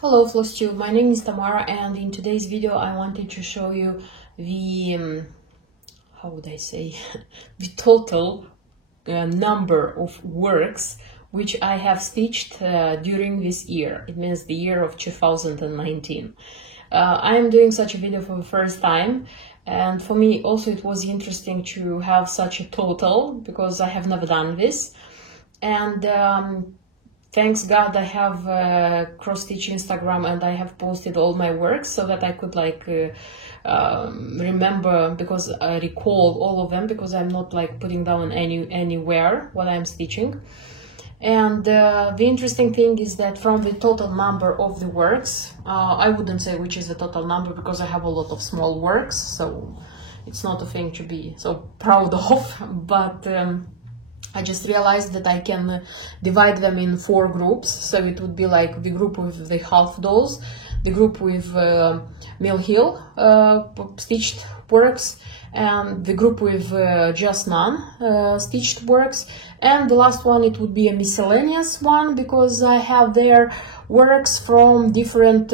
Hello FlossTube, my name is Tamara, and in today's video I wanted to show you the, how would I say, the total number of works which I have stitched during this year. It means the year of 2019. I am doing such a video for the first time, and for me also it was interesting to have such a total because I have never done this. And thanks God I have cross-stitch Instagram, and I have posted all my works so that I could remember, because I recall all of them, because I'm not putting down anywhere what I'm stitching. And the interesting thing is that from the total number of the works, I wouldn't say which is the total number because I have a lot of small works, so it's not a thing to be so proud of, but I just realized that I can divide them in 4 groups. So it would be like the group with the half dolls, the group with Mill Hill stitched works, and the group with just none stitched works, and the last one it would be a miscellaneous one because I have there works from different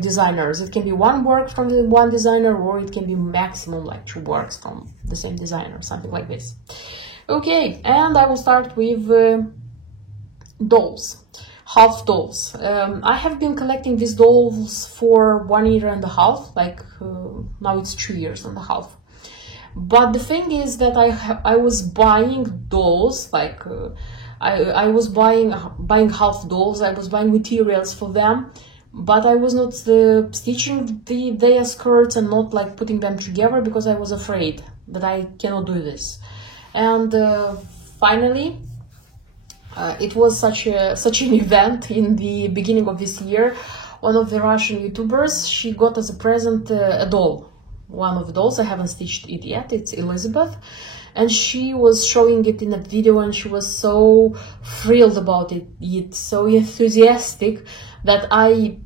designers. It can be one work from the one designer, or it can be maximum 2 works from the same designer, something like this. Okay, and I will start with dolls, half dolls. I have been collecting these dolls for 1.5 years, now it's 2.5 years. But the thing is that I was buying dolls, I was buying half dolls, I was buying materials for them, but I was not stitching their skirts and not putting them together because I was afraid that I cannot do this. And finally, it was such an event in the beginning of this year. One of the Russian YouTubers, she got as a present a doll, one of the dolls. I haven't stitched it yet. It's Elizabeth, and she was showing it in a video, and she was so thrilled about it, so enthusiastic that I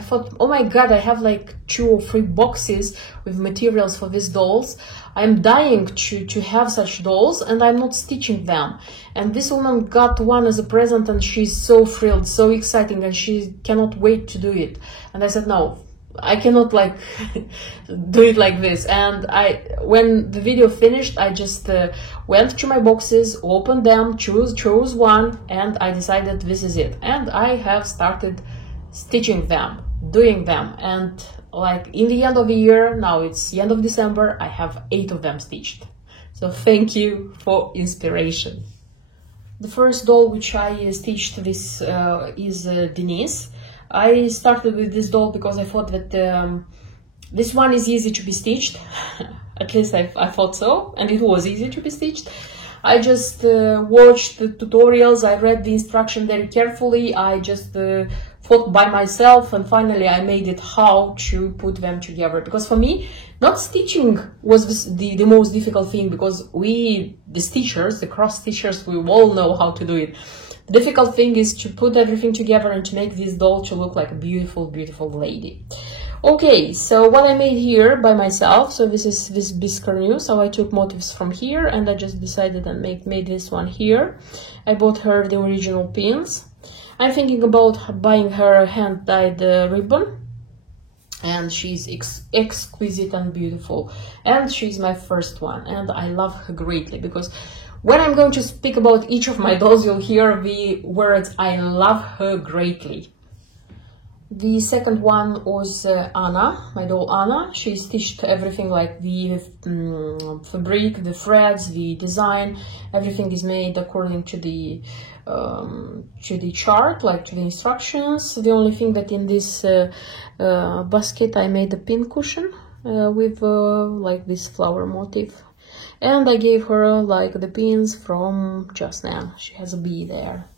thought, oh my God, I have 2 or 3 boxes with materials for these dolls. I'm dying to have such dolls, and I'm not stitching them. And this woman got one as a present, and she's so thrilled, so exciting, and she cannot wait to do it. And I said, no, I cannot do it like this. And when the video finished, I just went to my boxes, opened them, chose one, and I decided this is it. And I have started stitching them, doing them, and in the end of the year, now it's the end of December, I have 8 of them stitched. So thank you for inspiration. The first doll which I stitched this is Denise. I started with this doll because I thought that this one is easy to be stitched. At least I thought so, and it was easy to be stitched. I just watched the tutorials, I read the instruction very carefully, I just thought by myself, and finally I made it how to put them together. Because for me, not stitching was the most difficult thing, because we, the stitchers, the cross stitchers, we all know how to do it. The difficult thing is to put everything together and to make this doll to look like a beautiful, beautiful lady. Okay, so what I made here by myself, so this is this biscarnu, so I took motifs from here and I just decided and made this one here. I bought her the original pins. I'm thinking about buying her a hand-dyed ribbon, and she's exquisite and beautiful, and she's my first one, and I love her greatly, because when I'm going to speak about each of my dolls, you'll hear the words I love her greatly. The second one was Anna, my doll Anna. She stitched everything, the fabric, the threads, the design. Everything is made according to the chart, to the instructions. The only thing that in this basket I made a pin cushion with this flower motif. And I gave her the pins from Just Nan. She has a bee there.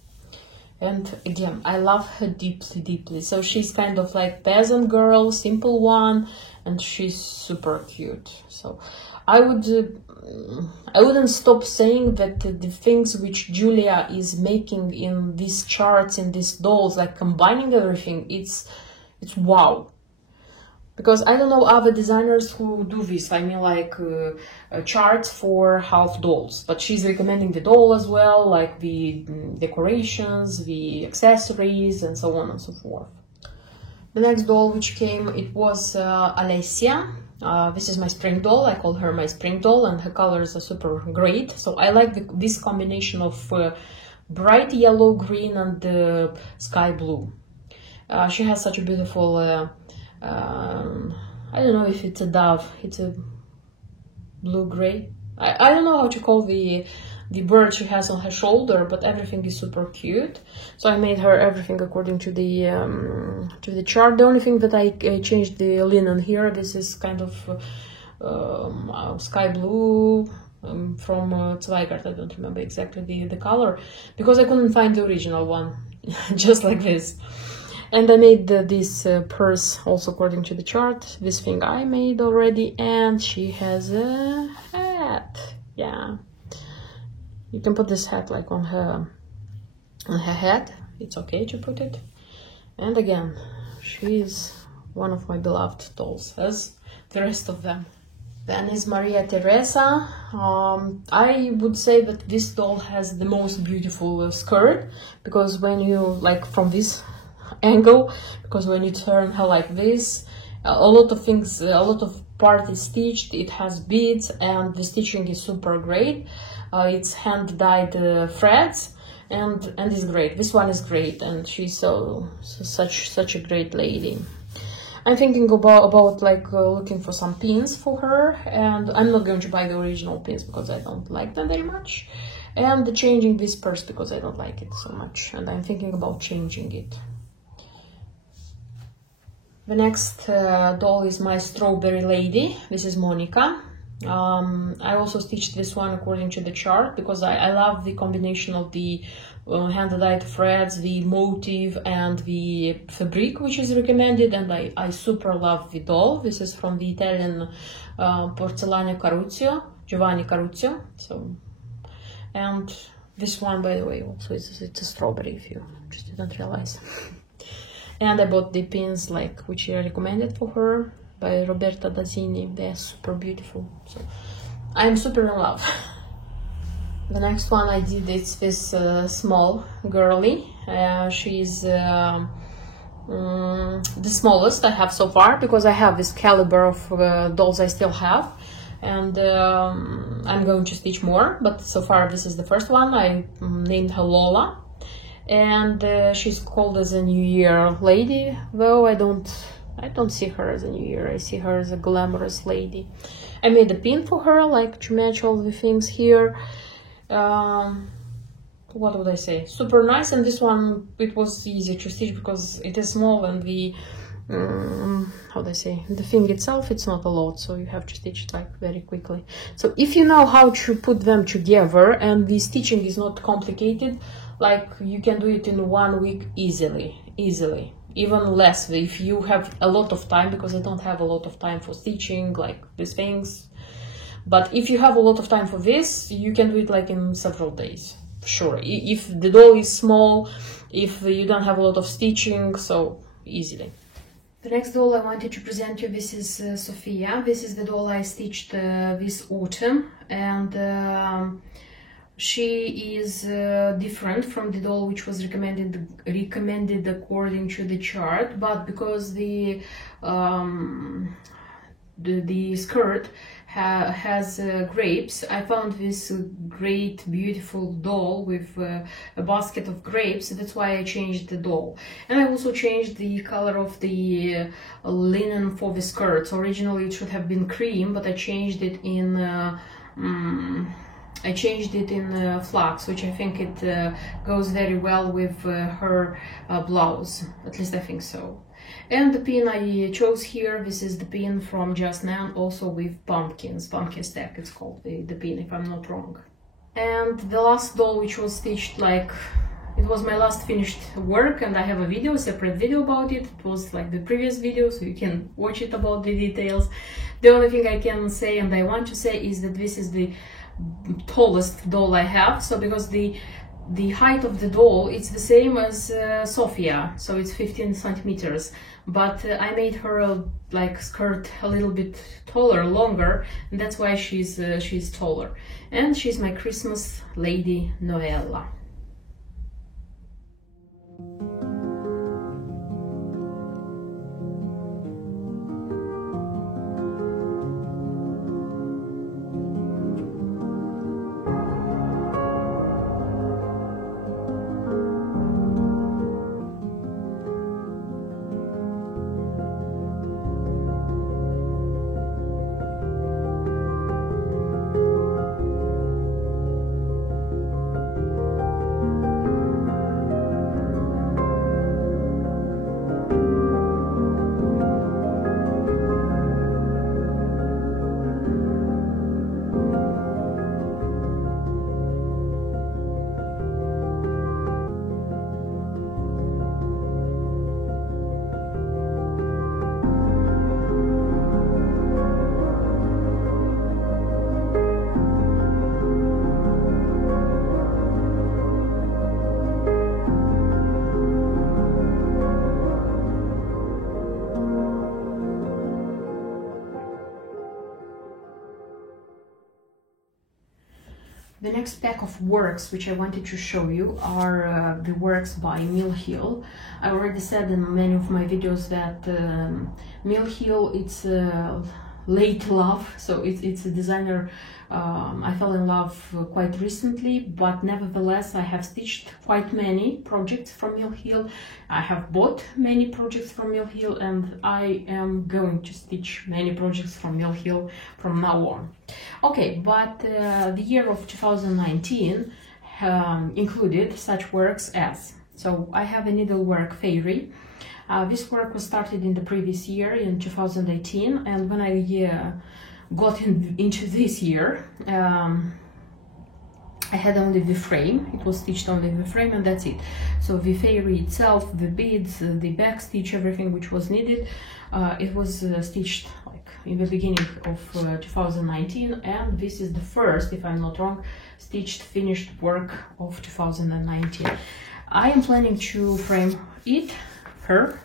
And again, I love her deeply, deeply. So she's kind of peasant girl, simple one, and she's super cute. So I wouldn't stop saying that the things which Julia is making in these charts, in these dolls, combining everything, it's wow. because I don't know other designers who do this. I mean, like charts for half dolls, but she's recommending the doll as well, like the decorations, the accessories, and so on and so forth. The next doll which came, it was Alessia. This is my spring doll. I call her my spring doll, and her colors are super great. So I like this combination of bright yellow, green, and sky blue. She has such a beautiful I don't know if it's a dove, it's a blue-gray. I don't know how to call the bird she has on her shoulder, but everything is super cute. So I made her everything according to the chart. The only thing that I changed the linen here, this is kind of sky blue from Zweigart. I don't remember exactly the color, because I couldn't find the original one, just like this. And I made this purse also according to the chart. This thing I made already, and she has a hat. Yeah, you can put this hat like on her head. It's okay to put it. And again, she's one of my beloved dolls, as the rest of them. Then is Maria Teresa. I would say that this doll has the most beautiful skirt, because when you, like from this angle, because when you turn her like this, a lot of things, a lot of part is stitched. It has beads, and the stitching is super great. It's hand dyed threads, and it's great. This one is great, and she's such a great lady. I'm thinking about like looking for some pins for her, and I'm not going to buy the original pins because I don't like them very much, and changing this purse because I don't like it so much, and I'm thinking about changing it. The next doll is my strawberry lady. This is Monica. I also stitched this one according to the chart, because I love the combination of the hand-dyed threads, the motif, and the fabric which is recommended, and I super love the doll. This is from the Italian Porcellana Caruccio, Giovanni Caruccio. So, and this one, by the way, also it's a strawberry, if you just didn't realize. And I bought the pins like which are recommended for her by Roberta Dazzini. They're super beautiful. So I'm super in love. The next one I did is this small girly. She's the smallest I have so far, because I have this caliber of dolls I still have, and I'm going to stitch more, but so far this is the first one. I named her Lola. And she's called as a New Year lady, though I don't see her as a New Year. I see her as a glamorous lady. I made a pin for her, like to match all the things here. What would I say? Super nice. And this one, it was easy to stitch because it is small, and the how do I say, the thing itself, it's not a lot, so you have to stitch it like very quickly. So if you know how to put them together and the stitching is not complicated, like you can do it in 1 week easily, even less if you have a lot of time, because I don't have a lot of time for stitching like these things. But if you have a lot of time for this, you can do it like in several days, sure. If the doll is small, if you don't have a lot of stitching, so easily. The next doll I wanted to present you, this is Sophia. This is the doll I stitched this autumn, and she is different from the doll which was recommended according to the chart, but because the skirt has grapes, I found this great beautiful doll with a basket of grapes. That's why I changed the doll. And I also changed the color of the linen for the skirts. Originally it should have been cream, but I changed it in flax, which I think it goes very well with her blouse. At least I think so. And the pin I chose here, this is the pin from Just Nan, also with pumpkin stack, it's called the pin, if I'm not wrong. And the last doll, which was stitched like, it was my last finished work, and I have a separate video about it. It was like the previous video, so you can watch it about the details. The only thing I can say, and I want to say, is that this is the tallest doll I have. So because the the height of the doll, it's the same as Sophia, so it's 15 centimeters, but I made her like skirt a little bit taller, longer, and that's why she's taller. And she's my Christmas lady Noella. The next pack of works which I wanted to show you are the works by Mill Hill. I already said in many of my videos that Mill Hill, it's late love, so it's a designer I fell in love quite recently, but nevertheless I have stitched quite many projects from Mill Hill. I have bought many projects from Mill Hill, and I am going to stitch many projects from Mill Hill from now on. Okay, but the year of 2019 included such works as, so I have a needlework fairy. This work was started in the previous year, in 2018, and when I got into this year, I had only the frame. It was stitched only the frame, and that's it. So the fairy itself, the beads, the back stitch, everything which was needed, it was stitched like in the beginning of 2019, and this is the first, if I'm not wrong, stitched finished work of 2019. I am planning to frame her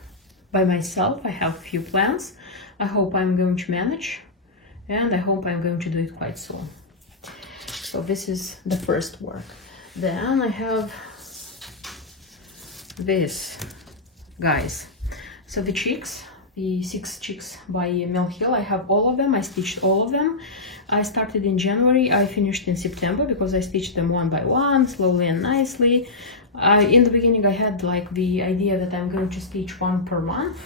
by myself. I have a few plans. I hope I'm going to manage, and I hope I'm going to do it quite soon. So this is the first work. Then I have this, guys. So the chicks, the 6 chicks by Mill Hill, I have all of them. I stitched all of them. I started in January, I finished in September, because I stitched them one by one, slowly and nicely. In the beginning I had like the idea that I'm going to stitch one per month.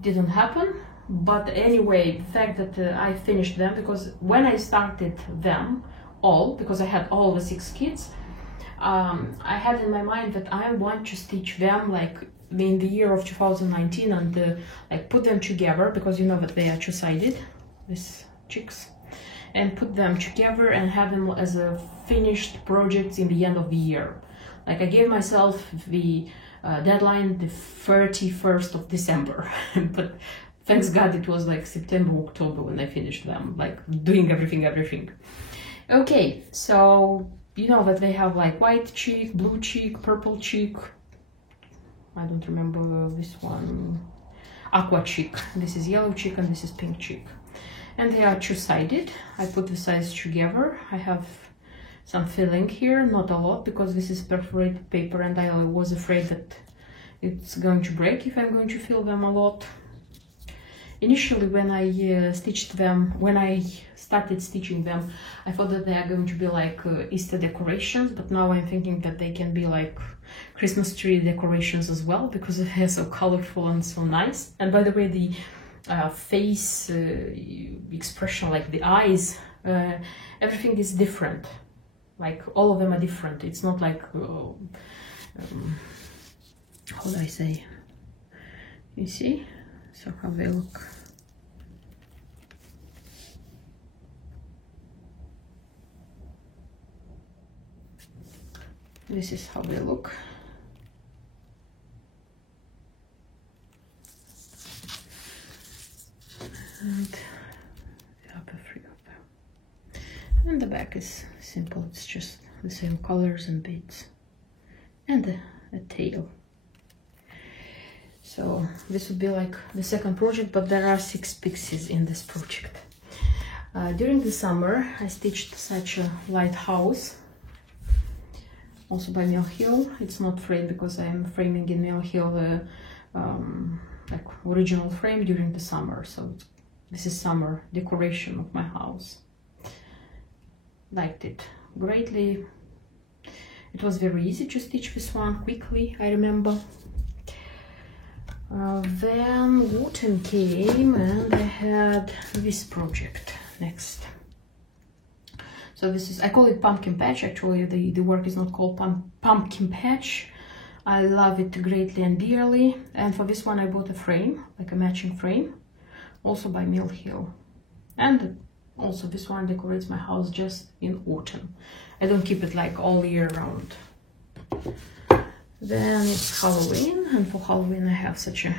Didn't happen, but anyway, the fact that I finished them, because when I started them all, because I had all the 6 kids, I had in my mind that I want to stitch them like in the year of 2019 and like put them together, because you know that they are two-sided, these chicks, and put them together and have them as a finished project in the end of the year. Like I gave myself the deadline the 31st of December, but thanks God it was like September, October when I finished them, like doing everything. Okay, so you know that they have like white cheek, blue cheek, purple cheek, I don't remember this one, aqua cheek, this is yellow cheek, and this is pink cheek. And they are two-sided. I put the sides together. I have some filling here, not a lot, because this is perforated paper and I was afraid that it's going to break if I'm going to fill them a lot. Initially, when I stitched them, when I started stitching them, I thought that they are going to be like Easter decorations, but now I'm thinking that they can be like Christmas tree decorations as well, because they're so colorful and so nice. And by the way, the face expression, like the eyes, everything is different. Like all of them are different. It's not like how do I say? You see? So how they look. This is how they look. And the upper 3 of them. And the back is simple. It's just the same colors and beads, and a tail. So this would be like the second project, but there are 6 pieces in this project. During the summer, I stitched such a lighthouse, also by Mill Hill. It's not framed because I'm framing in Mill Hill like original frame during the summer. So this is summer decoration of my house. Liked it greatly. It was very easy to stitch this one quickly, I remember. Then autumn came and I had this project next. So this is, I call it pumpkin patch. Actually the work is not called pumpkin patch. I love it greatly and dearly, and for this one I bought a frame, like a matching frame, also by Mill Hill. And also this one decorates my house just in autumn. I don't keep it like all year round. Then it's Halloween, and for Halloween I have such a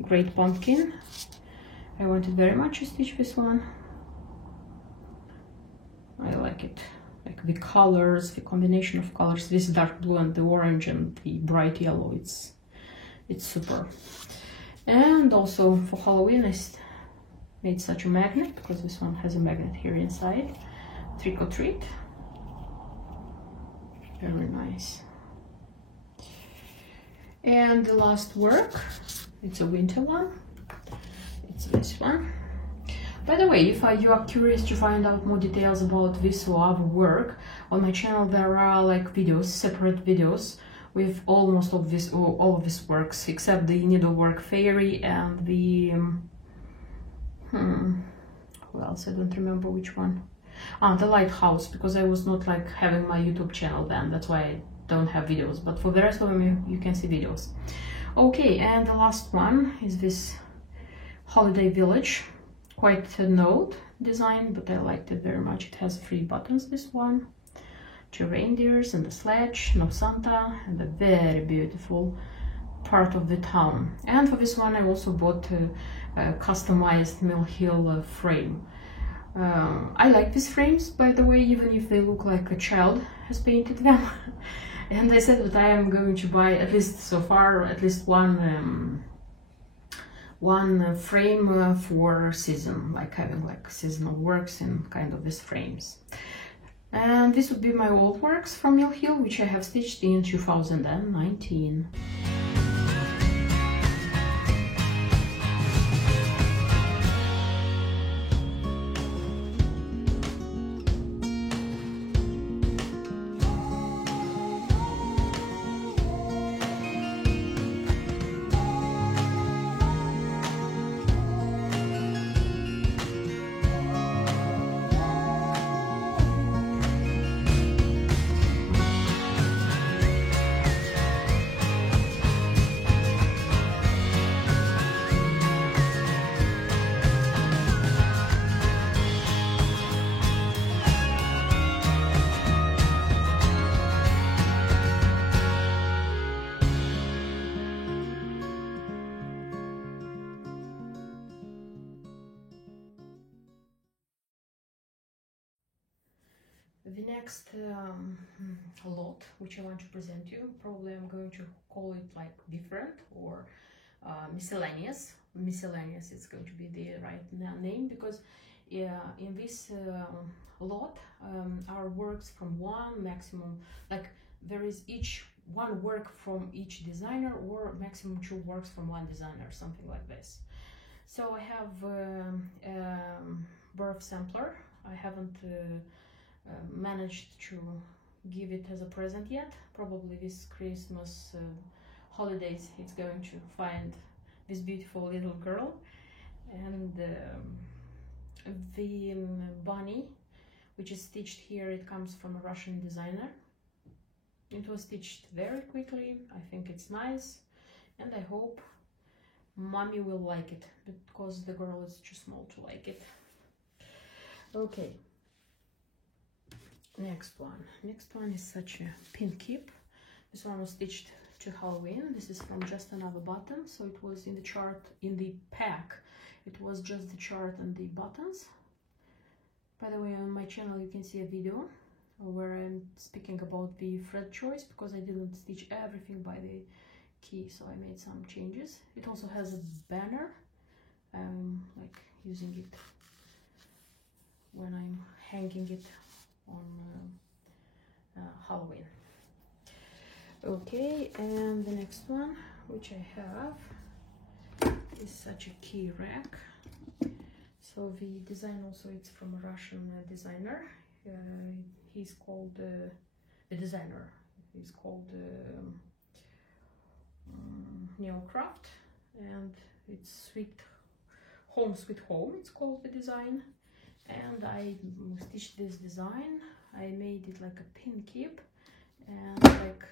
great pumpkin. I wanted very much to stitch this one. I like it, like the colors, the combination of colors, this dark blue and the orange and the bright yellow, it's super. And also for Halloween I made such a magnet, because this one has a magnet here inside. Trick or treat. Very nice. And the last work, it's a winter one. It's this one. By the way, if you are curious to find out more details about this or other work, on my channel there are like videos, separate videos with almost all of these works, except the needlework fairy and the who else? I don't remember which one. The lighthouse, because I was not like having my YouTube channel then, that's why I don't have videos, but for the rest of them you can see videos. Okay, and the last one is this holiday village. Quite a note design, but I liked it very much. It has 3 buttons, this one, 2 reindeers and a sledge, no Santa, and a very beautiful part of the town. And for this one I also bought a customized Mill Hill frame. I like these frames, by the way, even if they look like a child has painted them. And I said that I am going to buy, at least so far, at least one frame for season, like having like seasonal works in kind of these frames. And this would be my old works from Mill Hill, which I have stitched in 2019. The next lot which I want to present you, probably I'm going to call it like different or miscellaneous. Miscellaneous is going to be the right name, because in this lot are works from one maximum, like there is each one work from each designer, or maximum 2 works from one designer, something like this. So I have a birth sampler. I haven't managed to give it as a present yet. Probably this Christmas holidays it's going to find this beautiful little girl. And the bunny, which is stitched here, it comes from a Russian designer. It was stitched very quickly. I think it's nice, and I hope mommy will like it, because the girl is too small to like it. Okay. Next one is such a pin keep. This one was stitched to Halloween. This is from Just Another Button, so it was in the chart, in the pack it was just the chart and the buttons. By the way, on my channel you can see a video where I'm speaking about the thread choice, because I didn't stitch everything by the key, so I made some changes. It also has a banner, like using it when I'm hanging it on Halloween. Okay, and the next one which I have is such a key rack. So the design also, it's from a Russian designer. He's called the designer. He's called Neocraft, and it's Sweet Home. It's called the design. And I stitched this design. I made it like a pin keep, and like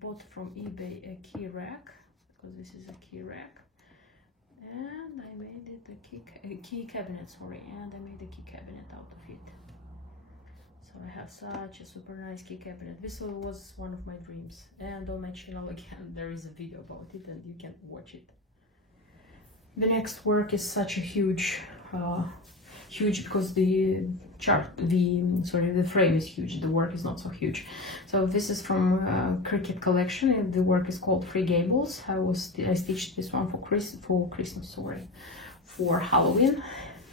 bought from eBay a key rack, because this is a key rack. And I made it a key cabinet, sorry, and I made a key cabinet out of it. So I have such a super nice key cabinet. This was one of my dreams, and on my channel again there is a video about it and you can watch it. The next work is such a huge because the the frame is huge, the work is not so huge. So this is from Cricut collection, and the work is called Three Gables. I stitched this one for Christmas, sorry, for Halloween.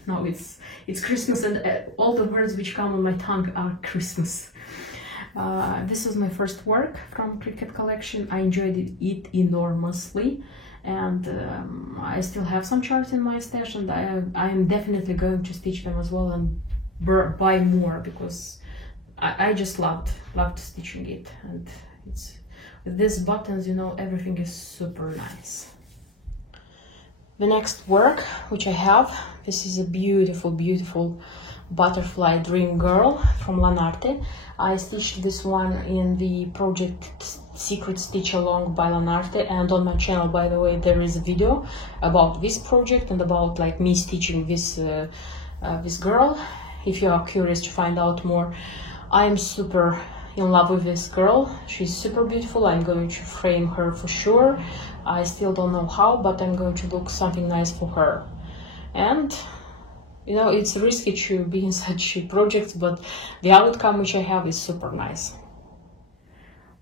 Now it's Christmas, and all the words which come on my tongue are Christmas. This is my first work from Cricut collection. I enjoyed it enormously, and I still have some charts in my stash, and I am definitely going to stitch them as well and buy more, because I just loved stitching it. And it's with these buttons, you know, everything is super nice. The next work which I have, this is a beautiful butterfly dream girl from Lanarte. I stitched this one in the project Secret Stitch Along by Lanarte, and on my channel, by the way, there is a video about this project and about like me stitching this this girl. If you are curious to find out more, I am super in love with this girl. She's super beautiful. I'm going to frame her for sure. I still don't know how, but I'm going to look something nice for her. And you know, it's risky to be in such projects, but the outcome which I have is super nice.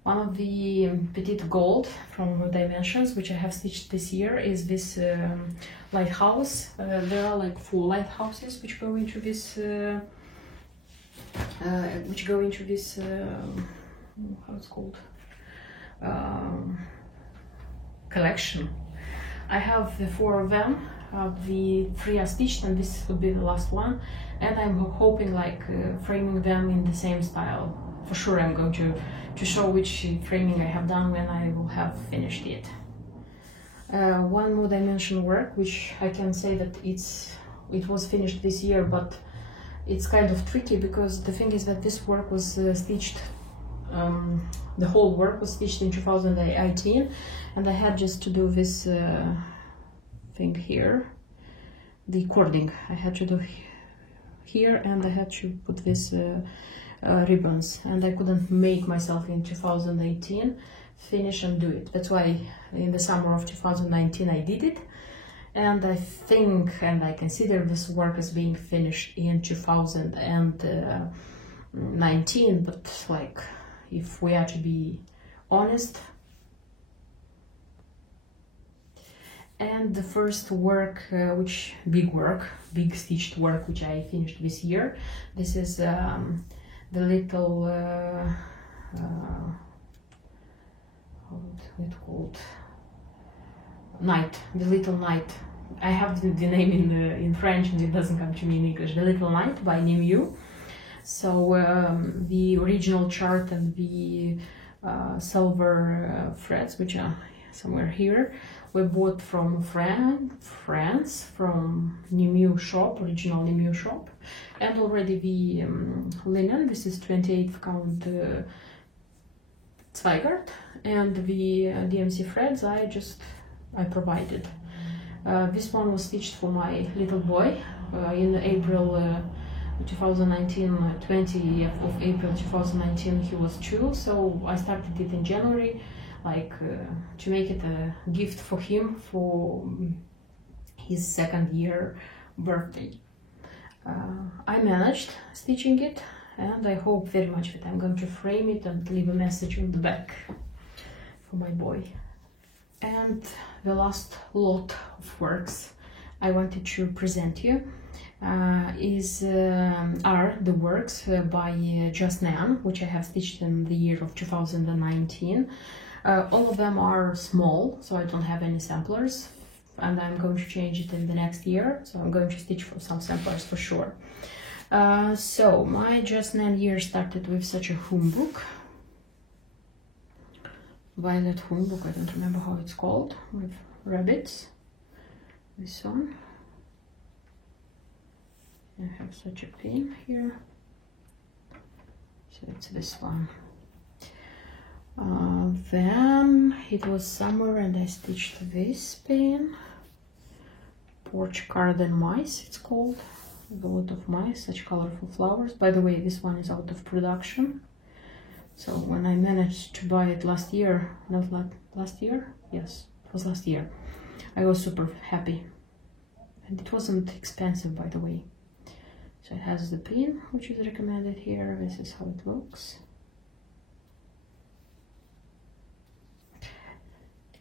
One of the Petite Gold from Dimensions, which I have stitched this year, is this lighthouse. There are like 4 lighthouses which go into this how it's called, collection. I have the 4 of them. The 3 are stitched, and this will be the last one. And I'm hoping like framing them in the same style. For sure, I'm going to show which framing I have done when I will have finished it. One more dimension work, which I can say that it was finished this year, but it's kind of tricky, because the thing is that this work was stitched, the whole work was stitched in 2018, and I had just to do this thing here, the cording I had to do here, and I had to put this ribbons, and I couldn't make myself in 2018 finish and do it. That's why in the summer of 2019 I did it, and I think and I consider this work as being finished in 2019, but like, if we are to be honest. And the first work, big stitched work, which I finished this year, this is the little, how it called? Knight, the little knight. I have the name in French and it doesn't come to me in English. The Little Knight by Nimiu. So the original chart and the silver threads, which are somewhere here, we bought from France, from Nimiu shop, original Nimiu shop, and already the linen. This is 28th count Zweigart, and the DMC threads I provided. This one was stitched for my little boy in April 2019, 20th of April 2019. He was 2, so I started it in January, like to make it a gift for him for his 2nd year birthday. I managed stitching it, and I hope very much that I'm going to frame it and leave a message on the back for my boy. And the last lot of works I wanted to present you are the works by Just Nan, which I have stitched in the year of 2019. All of them are small, so I don't have any samplers, and I'm going to change it in the next year, so I'm going to stitch for some samplers for sure. So my Just Nan year started with such a home book, violet home book, I don't remember how it's called, with rabbits. This one. I have such a pin here, so it's this one. Then it was summer and I stitched this pin, porch garden mice it's called, with a lot of mice, such colorful flowers. By the way, this one is out of production, so when I managed to buy it last year, not last year, yes, it was last year, I was super happy, and it wasn't expensive, by the way. So it has the pin, which is recommended here. This is how it looks.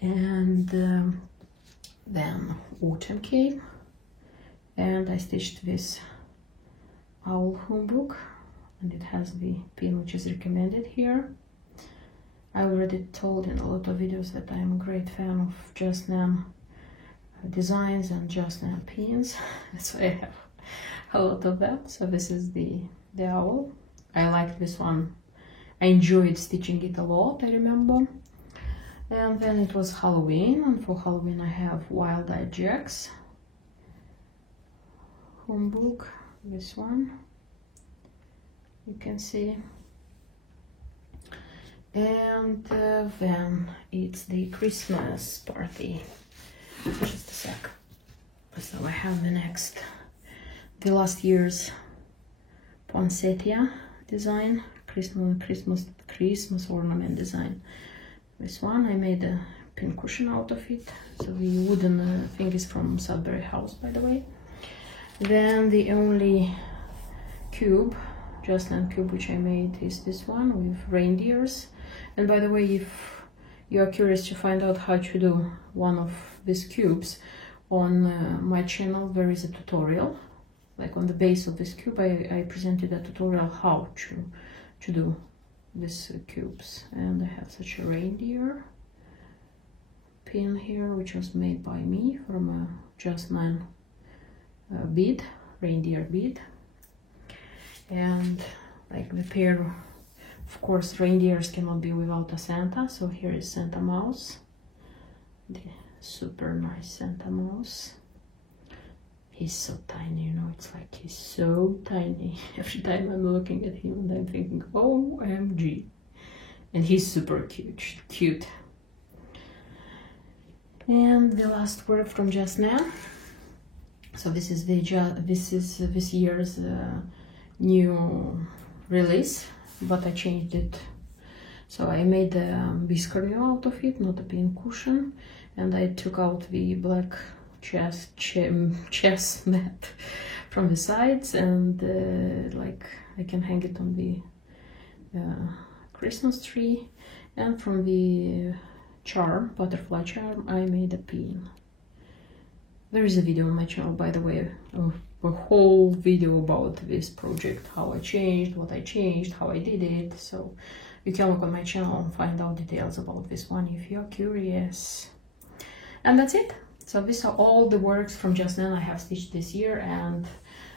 And then autumn came, and I stitched this owl home book, and it has the pin which is recommended here. I already told in a lot of videos that I'm a great fan of Just Nan designs and Just Nan pins. That's why I have a lot of them. So this is the owl. I like this one. I enjoyed stitching it a lot, I remember. And then it was Halloween, and for Halloween I have Wild Eyed Jacks home book, this one, you can see. And then it's the Christmas party. Just a sec. So I have the last year's poinsettia design, Christmas ornament design. This one, I made a pin cushion out of it. So the wooden thing is from Sudbury House, by the way. Then the only cube, Just Nan cube, which I made is this one with reindeers. And by the way, if you are curious to find out how to do one of these cubes, on my channel there is a tutorial. Like on the base of this cube, I presented a tutorial how to do these cubes. And I have such a reindeer pin here, which was made by me from a Just Nan bead, reindeer bead. And like the pair, of course, reindeers cannot be without a Santa, so here is Santa Mouse, the super nice Santa Mouse. He's so tiny, you know, it's like he's so tiny. Every time I'm looking at him and I'm thinking, OMG. And he's super cute. And the last work from Just Nan. So this is this year's new release, but I changed it. So I made a biscuit out of it, not a pin cushion, and I took out the black chess mat from the sides, and like I can hang it on the Christmas tree. And from the charm, butterfly charm, I made a pin. There is a video on my channel, by the way, a whole video about this project, how I changed, what I changed, how I did it. So you can look on my channel and find out details about this one if you're curious. And that's it. So these are all the works from Just Nan I have stitched this year, and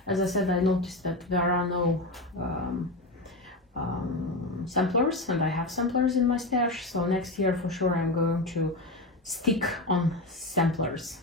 as I said, I noticed that there are no samplers, and I have samplers in my stash, so next year for sure I'm going to stick on samplers.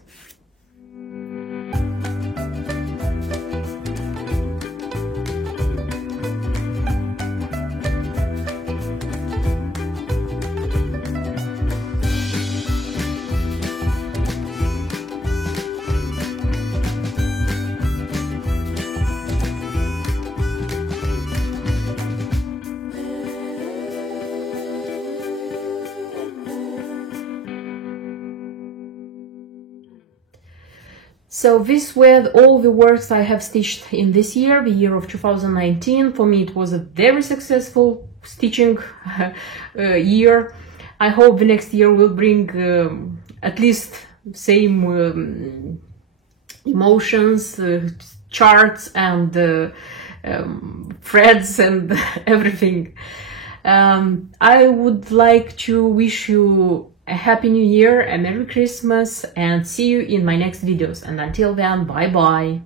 So this were all the works I have stitched in this year, the year of 2019. For me, it was a very successful stitching year. I hope the next year will bring at least same emotions, charts and threads and everything. I would like to wish you a Happy New Year, a Merry Christmas, and see you in my next videos. And until then, bye bye.